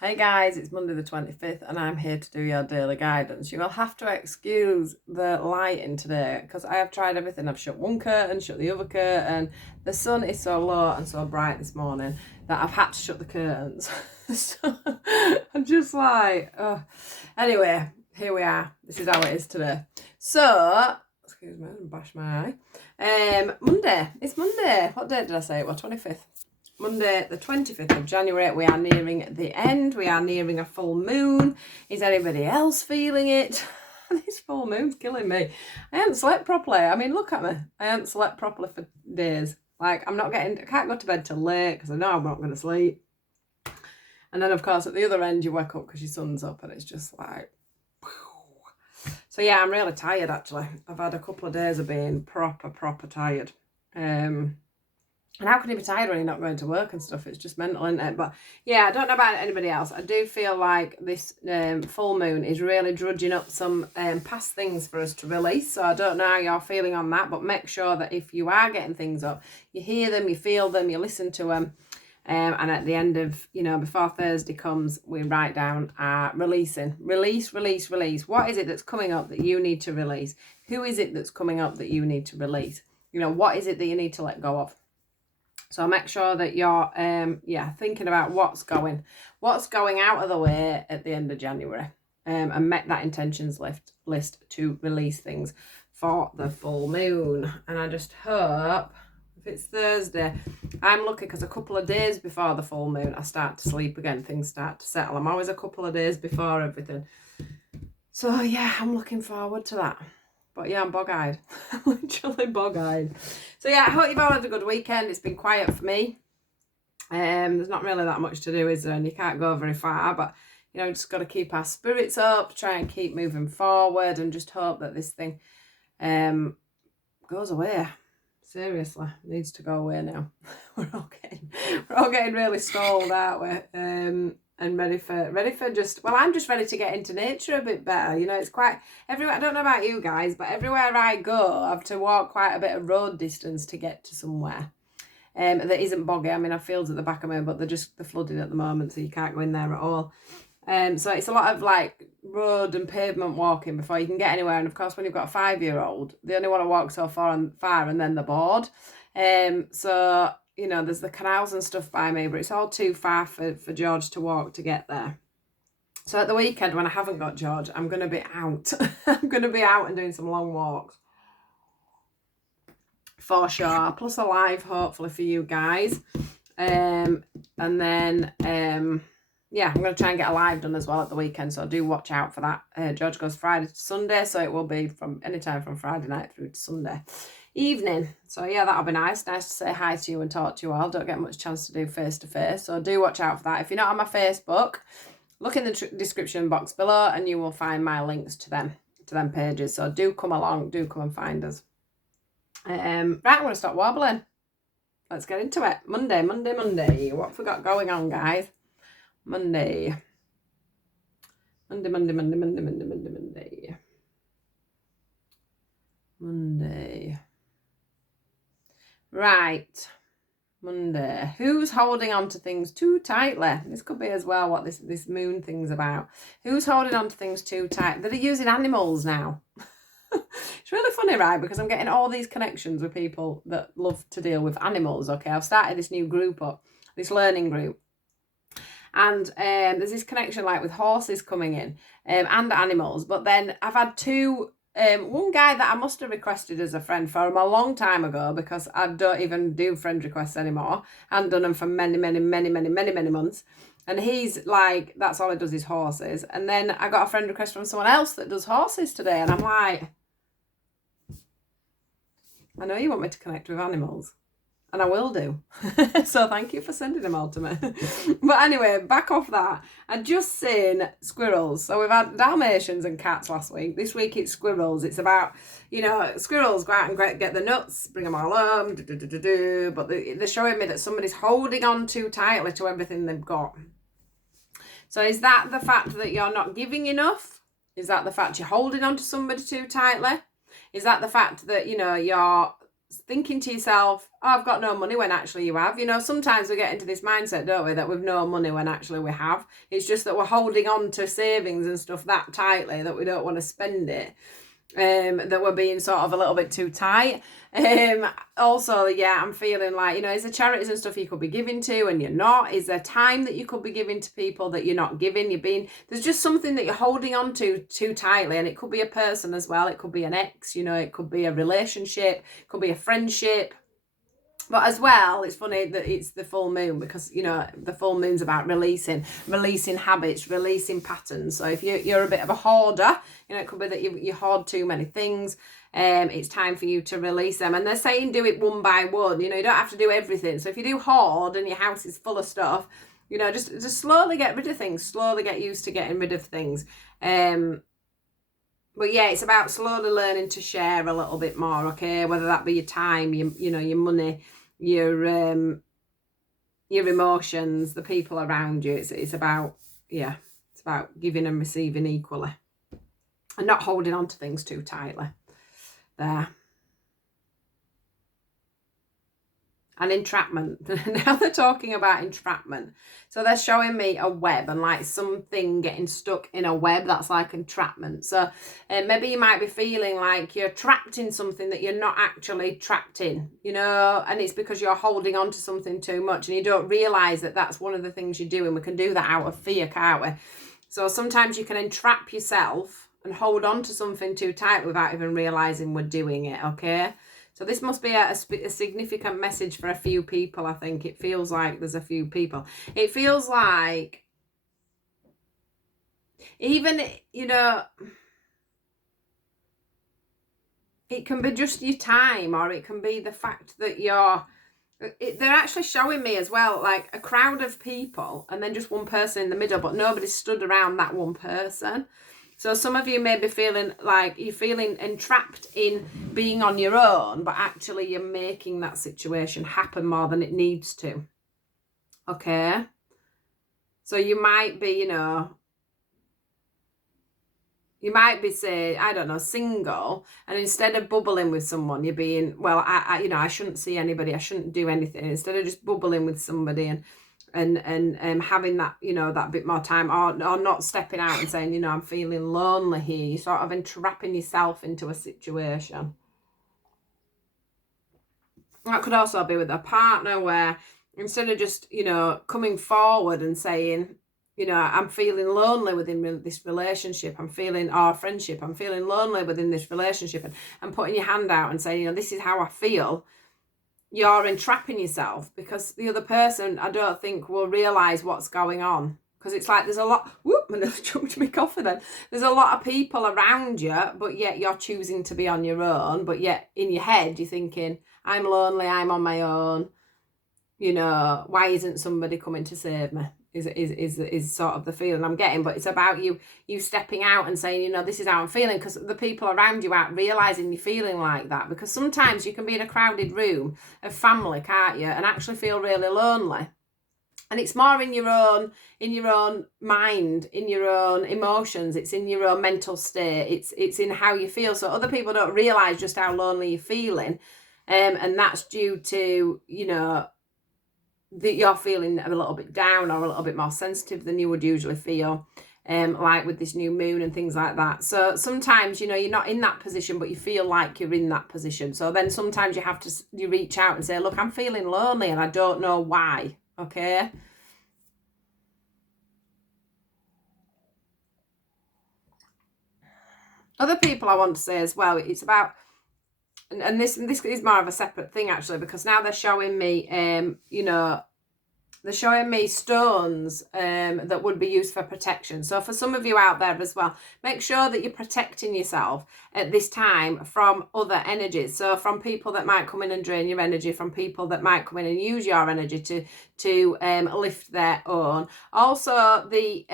Hey guys, it's Monday the 25th and I'm here to do your daily guidance. You will have to excuse the lighting today because I have tried everything. I've shut one curtain, shut the other curtain. The sun is so low and so bright this morning that I've had to shut the curtains. So I'm just like, oh. Anyway, here we are. This is how it is today. So, excuse me, I bash my eye. Monday. It's Monday. What date did I say it was? 25th. Monday the 25th of January, we are nearing the end. We are nearing a full moon. Is anybody else feeling it? This full moon's killing me. I haven't slept properly. I mean, look at me. I haven't slept properly for days. Like, I can't go to bed till late because I know I'm not going to sleep. And then, of course, at the other end, you wake up because your sun's up and it's just like, whew. So yeah, I'm really tired actually. I've had a couple of days of being proper tired. And how can you be tired when you're not going to work and stuff? It's just mental, isn't it? But yeah, I don't know about anybody else. I do feel like this full moon is really drudging up some past things for us to release. So I don't know how you're feeling on that, but make sure that if you are getting things up, you hear them, you feel them, you listen to them. And at the end of, before Thursday comes, we write down releasing. Release. What is it that's coming up that you need to release? Who is it that's coming up that you need to release? What is it that you need to let go of? So make sure that you're, thinking about what's going out of the way at the end of January, and make that intentions list to release things for the full moon. And I just hope, if it's Thursday, I'm lucky because a couple of days before the full moon, I start to sleep again. Things start to settle. I'm always a couple of days before everything. So yeah, I'm looking forward to that. But yeah, I'm bog-eyed. Literally bog-eyed. So yeah, I hope you've all had a good weekend. It's been quiet for me. There's not really that much to do, is there? And you can't go very far. But, just got to keep our spirits up, try and keep moving forward and just hope that this thing goes away. Seriously, it needs to go away now. We're all getting really stalled, aren't we? And ready for just, well, I'm just ready to get into nature a bit better. It's quite, everywhere, I don't know about you guys, but everywhere I go, I have to walk quite a bit of road distance to get to somewhere that isn't boggy. I mean, I have fields at the back of me, but they're flooded at the moment, so you can't go in there at all. So it's a lot of like road and pavement walking before you can get anywhere. And of course, when you've got a 5-year-old, they only want to walk so far and then they're bored. So there's the canals and stuff by me, but it's all too far for George to walk to get there. So at the weekend, when I haven't got George, I'm going to be out. I'm going to be out and doing some long walks. For sure. Plus a live, hopefully, for you guys. And then, I'm going to try and get a live done as well at the weekend. So do watch out for that. George goes Friday to Sunday, so it will be from anytime from Friday night through to Sunday evening. So yeah, that'll be nice to say hi to you and talk to you all. Don't get much chance to do face to face, so do watch out for that. If you're not on my Facebook, look in the description box below and you will find my links to them pages. So do come along, do come and find us. Right, I'm going to stop wobbling. Let's get into it. Monday. What have we got going on, guys? Monday. Right. Monday. Who's holding on to things too tightly? This could be as well what this moon thing's about. Who's holding on to things too tight? They're using animals now. It's really funny, right? Because I'm getting all these connections with people that love to deal with animals. Okay, I've started this new group up, this learning group. And there's this connection like with horses coming in and animals. But then I've had two... one guy that I must have requested as a friend for him a long time ago because I don't even do friend requests anymore. I haven't done them for many months. And he's like, that's all he does is horses. And then I got a friend request from someone else that does horses today. And I'm like, I know you want me to connect with animals. And I will do. So thank you for sending them all to me. But anyway, back off that. I'd just seen squirrels. So we've had Dalmatians and cats last week. This week it's squirrels. It's about, squirrels go out and get the nuts, bring them all home, but they're showing me that somebody's holding on too tightly to everything they've got. So is that the fact that you're not giving enough? Is that the fact you're holding on to somebody too tightly? Is that the fact that, you're thinking to yourself, oh, I've got no money, when actually you have. You know, sometimes we get into this mindset, don't we, that we've no money when actually we have. It's just that we're holding on to savings and stuff that tightly that we don't want to spend it. That we're being sort of a little bit too tight. Also, yeah, I'm feeling like, you know, is there charities and stuff you could be giving to and you're not? Is there time that you could be giving to people that you're not giving? There's just something that you're holding on to too tightly, and it could be a person as well. It could be an ex, you know, it could be a relationship, it could be a friendship. But as well, it's funny that it's the full moon, because, you know, the full moon's about releasing habits, releasing patterns. So if you're a bit of a hoarder, you know, it could be that you hoard too many things. It's time for you to release them. And they're saying do it one by one. You know, you don't have to do everything. So if you do hoard and your house is full of stuff, you know, just slowly get rid of things, slowly get used to getting rid of things. But yeah, it's about slowly learning to share a little bit more, okay? Whether that be your time, you know, your money, your emotions, the people around you. It's about, yeah, it's about giving and receiving equally, and not holding on to things too tightly. There. And entrapment. Now they're talking about entrapment. So they're showing me a web and like something getting stuck in a web. That's like entrapment. So maybe you might be feeling like you're trapped in something that you're not actually trapped in, you know, and it's because you're holding on to something too much and you don't realize that that's one of the things you're doing. We can do that out of fear, can't we? So sometimes you can entrap yourself and hold on to something too tight without even realizing we're doing it, okay? So this must be a significant message for a few people, I think. It feels like there's a few people. It feels like, even, you know, it can be just your time, or it can be the fact that they're actually showing me as well, like a crowd of people and then just one person in the middle, but nobody's stood around that one person. So some of you may be feeling like you're feeling entrapped in being on your own, but actually you're making that situation happen more than it needs to. Okay? So you might be, you know, you might be, say, I don't know, single, and instead of bubbling with someone, you're being, well, I you know, I shouldn't see anybody, I shouldn't do anything. Instead of just bubbling with somebody and having that, you know, that bit more time, or not stepping out and saying, you know, I'm feeling lonely here. You're sort of entrapping yourself into a situation. That could also be with a partner, where instead of just, you know, coming forward and saying, you know, I'm feeling lonely within this relationship, I'm feeling, or friendship, I'm feeling lonely within this relationship, and putting your hand out and saying, you know, this is how I feel, you're entrapping yourself, because the other person, I don't think, will realise what's going on. Because it's like there's a lot, whoop, I nearly choked my coffee then. There's a lot of people around you, but yet you're choosing to be on your own. But yet in your head, you're thinking, I'm lonely, I'm on my own. You know, why isn't somebody coming to save me? Is sort of the feeling I'm getting. But it's about you stepping out and saying, you know, this is how I'm feeling, because the people around you aren't realising you're feeling like that. Because sometimes you can be in a crowded room of family, can't you, and actually feel really lonely. And it's more in your own mind, in your own emotions, it's in your own mental state, it's in how you feel. So other people don't realise just how lonely you're feeling. And that's due to, you know, that you're feeling a little bit down or a little bit more sensitive than you would usually feel, like with this new moon and things like that. So sometimes, you know, you're not in that position, but you feel like you're in that position. So then sometimes you reach out and say, look, I'm feeling lonely and I don't know why. Okay? Other people I want to say as well, it's about, and this is more of a separate thing actually, because now they're showing me, you know, they're showing me stones that would be used for protection. So for some of you out there as well, make sure that you're protecting yourself at this time from other energies. So from people that might come in and drain your energy, from people that might come in and use your energy to lift their own. Also, the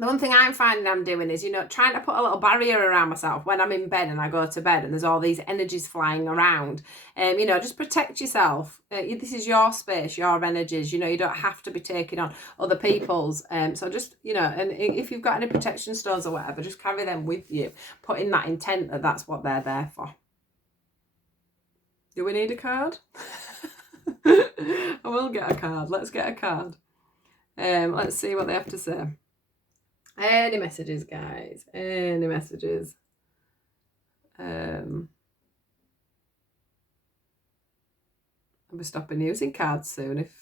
one thing I'm finding I'm doing is, you know, trying to put a little barrier around myself when I'm in bed and I go to bed and there's all these energies flying around. You know, just protect yourself. This is your space, your energies. You know, you don't have to be taking on other people's. So just, you know, and if you've got any protection stones or whatever, just carry them with you. Put in that intent that that's what they're there for. Do we need a card? I will get a card. Let's get a card. Let's see what they have to say. Any messages, guys? Any messages? I'll be stopping using cards soon. If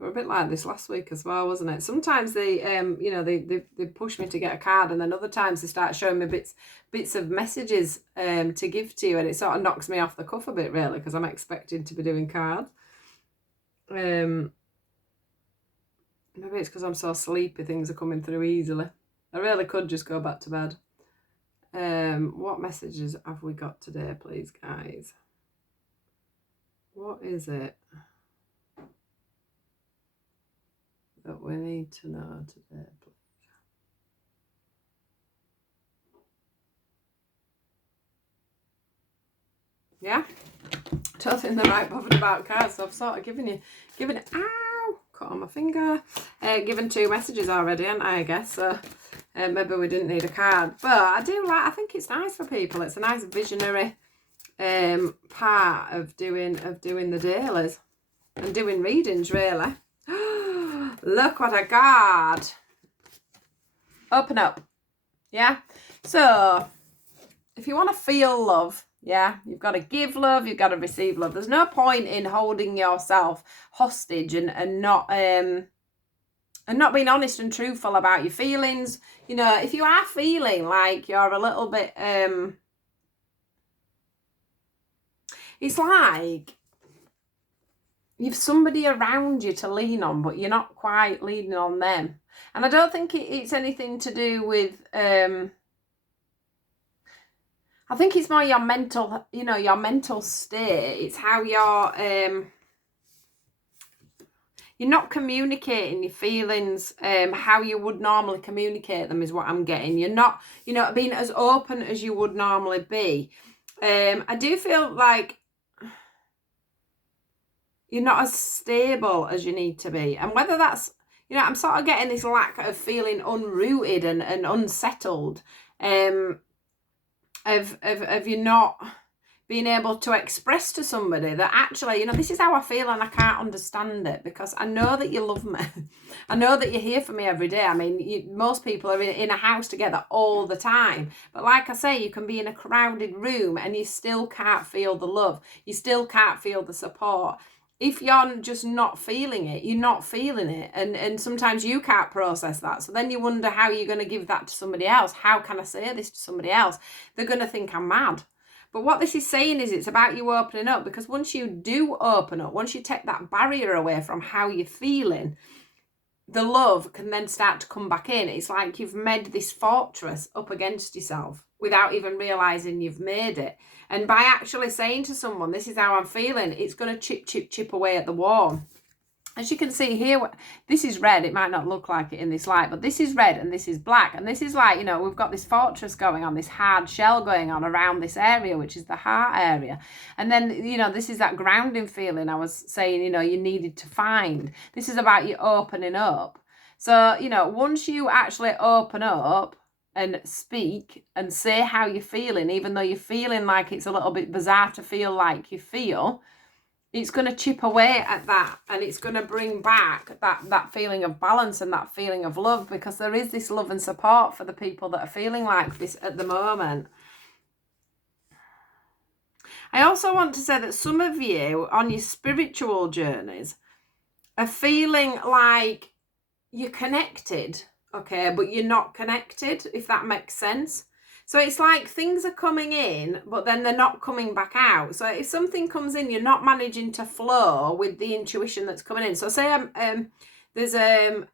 we're a bit like this last week as well, wasn't it? Sometimes they, they push me to get a card, and then other times they start showing me bits of messages to give to you, and it sort of knocks me off the cuff a bit, really, because I'm expecting to be doing cards. Maybe it's because I'm so sleepy, things are coming through easily. I really could just go back to bed. What messages have we got today, please, guys? What is it that we need to know today, please? Yeah? I don't think they're right bothered about cards, so I've sort of given it, ow, cut on my finger, given 2 messages already, haven't I guess, so maybe we didn't need a card, but I think it's nice for people. It's a nice visionary part of doing the dailies and doing readings, really. Look what I got. Open up. Yeah, so if you want to feel love, yeah, you've got to give love, you've got to receive love. There's no point in holding yourself hostage and not being honest and truthful about your feelings. You know, if you are feeling like you're a little bit it's like you've somebody around you to lean on, but you're not quite leaning on them. And I don't think it's anything to do with I think it's more your mental, your mental state. It's how you're not communicating your feelings how you would normally communicate them, is what I'm getting. You're not, being as open as you would normally be. I do feel like you're not as stable as you need to be. And whether that's, I'm sort of getting this lack of feeling unrooted and unsettled, of you not being able to express to somebody that actually, this is how I feel and I can't understand it, because I know that you love me. I know that you're here for me every day. I mean, most people are in a house together all the time. But like I say, you can be in a crowded room and you still can't feel the love. You still can't feel the support. If you're just not feeling it, you're not feeling it. And sometimes you can't process that. So then you wonder how you're going to give that to somebody else. How can I say this to somebody else? They're going to think I'm mad. But what this is saying is it's about you opening up, because once you do open up, once you take that barrier away from how you're feeling, the love can then start to come back in. It's like you've made this fortress up against yourself without even realizing you've made it. And by actually saying to someone, this is how I'm feeling, it's going to chip away at the wall. As you can see here, this is red. It might not look like it in this light, but this is red and this is black. And this is like, we've got this fortress going on, this hard shell going on around this area, which is the heart area. And then, this is that grounding feeling I was saying, you needed to find. This is about you opening up. So, once you actually open up and speak and say how you're feeling, even though you're feeling like it's a little bit bizarre to feel like you feel, it's going to chip away at that, and it's going to bring back that feeling of balance and that feeling of love, because there is this love and support for the people that are feeling like this at the moment. I also want to say that some of you on your spiritual journeys are feeling like you're connected, okay, but you're not connected, if that makes sense. So it's like things are coming in, but then they're not coming back out. So if something comes in, you're not managing to flow with the intuition that's coming in. So say there's a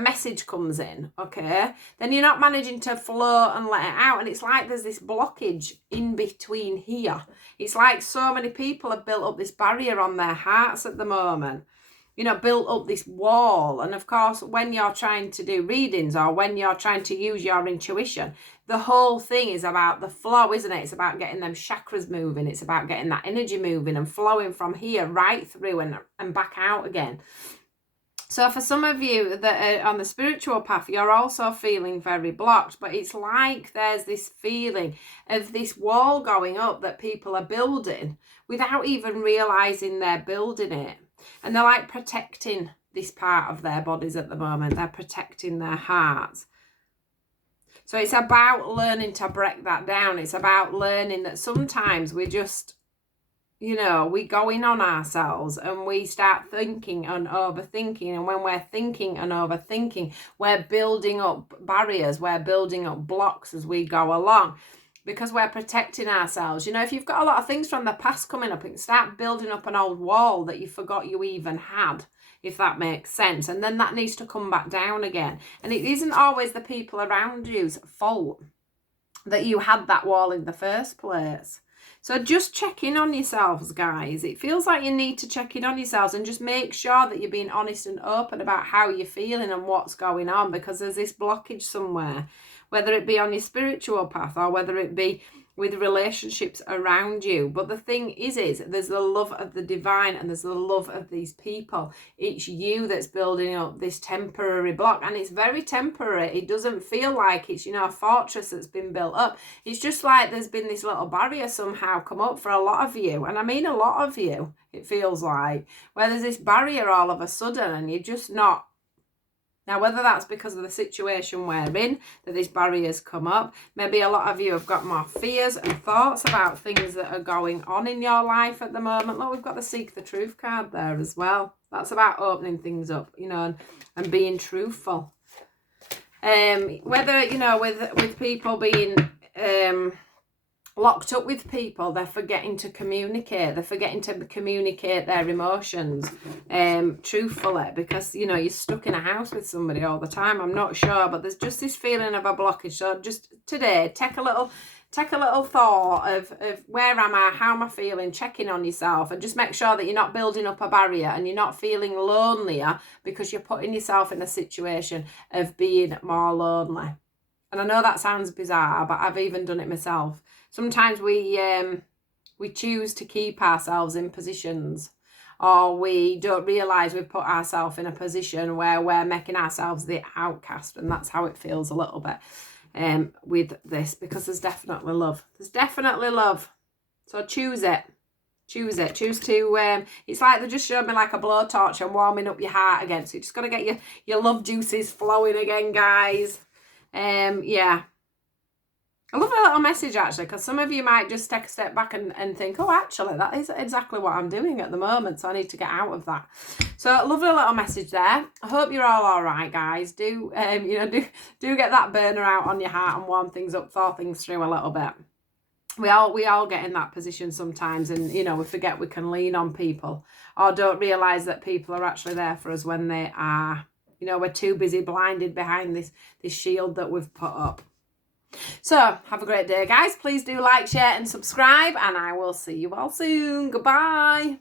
message comes in, okay? Then you're not managing to flow and let it out. And it's like there's this blockage in between here. It's like so many people have built up this barrier on their hearts at the moment. Built up this wall. And of course, when you're trying to do readings or when you're trying to use your intuition, the whole thing is about the flow, isn't it? It's about getting them chakras moving. It's about getting that energy moving and flowing from here right through and back out again. So for some of you that are on the spiritual path, you're also feeling very blocked, but it's like there's this feeling of this wall going up that people are building without even realizing they're building it. And they're like protecting this part of their bodies at the moment. They're protecting their hearts. So it's about learning to break that down. It's about learning that sometimes we just, we go in on ourselves and we start thinking and overthinking. And when we're thinking and overthinking, we're building up barriers, we're building up blocks as we go along because we're protecting ourselves. If you've got a lot of things from the past coming up, it can start building up an old wall that you forgot you even had, if that makes sense. And then that needs to come back down again. And it isn't always the people around you's fault that you had that wall in the first place. So just check in on yourselves, guys. It feels like you need to check in on yourselves and just make sure that you're being honest and open about how you're feeling and what's going on, because there's this blockage somewhere, whether it be on your spiritual path or whether it be with relationships around you. But the thing is there's the love of the divine and there's the love of these people. It's you that's building up this temporary block, and it's very temporary. It doesn't feel like it's, a fortress that's been built up. It's just like there's been this little barrier somehow come up for a lot of you. And I mean a lot of you, it feels like, where there's this barrier all of a sudden and you're just not. Now, whether that's because of the situation we're in, that these barriers come up, maybe a lot of you have got more fears and thoughts about things that are going on in your life at the moment. Look, we've got the Seek the Truth card there as well. That's about opening things up, and being truthful. Whether, with people being locked up with people, they're forgetting to communicate. They're forgetting to communicate their emotions truthfully, because you're stuck in a house with somebody all the time. I'm not sure, but there's just this feeling of a blockage. So just today, take a little thought of where am I, how am I feeling, checking on yourself, and just make sure that you're not building up a barrier and you're not feeling lonelier because you're putting yourself in a situation of being more lonely. And I know that sounds bizarre, but I've even done it myself. Sometimes we choose to keep ourselves in positions, or we don't realise we've put ourselves in a position where we're making ourselves the outcast, and that's how it feels a little bit with this, because there's definitely love. There's definitely love. So choose it. Choose it. Choose to, it's like they just showed me like a blowtorch and warming up your heart again. So you just got to get your love juices flowing again, guys. Yeah. I love a little message, actually, because some of you might just take a step back and think, oh, actually, that is exactly what I'm doing at the moment, so I need to get out of that. So, lovely little message there. I hope you're all right, guys. Do get that burner out on your heart and warm things up, thaw things through a little bit. We all get in that position sometimes, and, we forget we can lean on people, or don't realise that people are actually there for us when they are. We're too busy blinded behind this shield that we've put up. So, have a great day, guys. Please do like, share and subscribe, and I will see you all soon. Goodbye.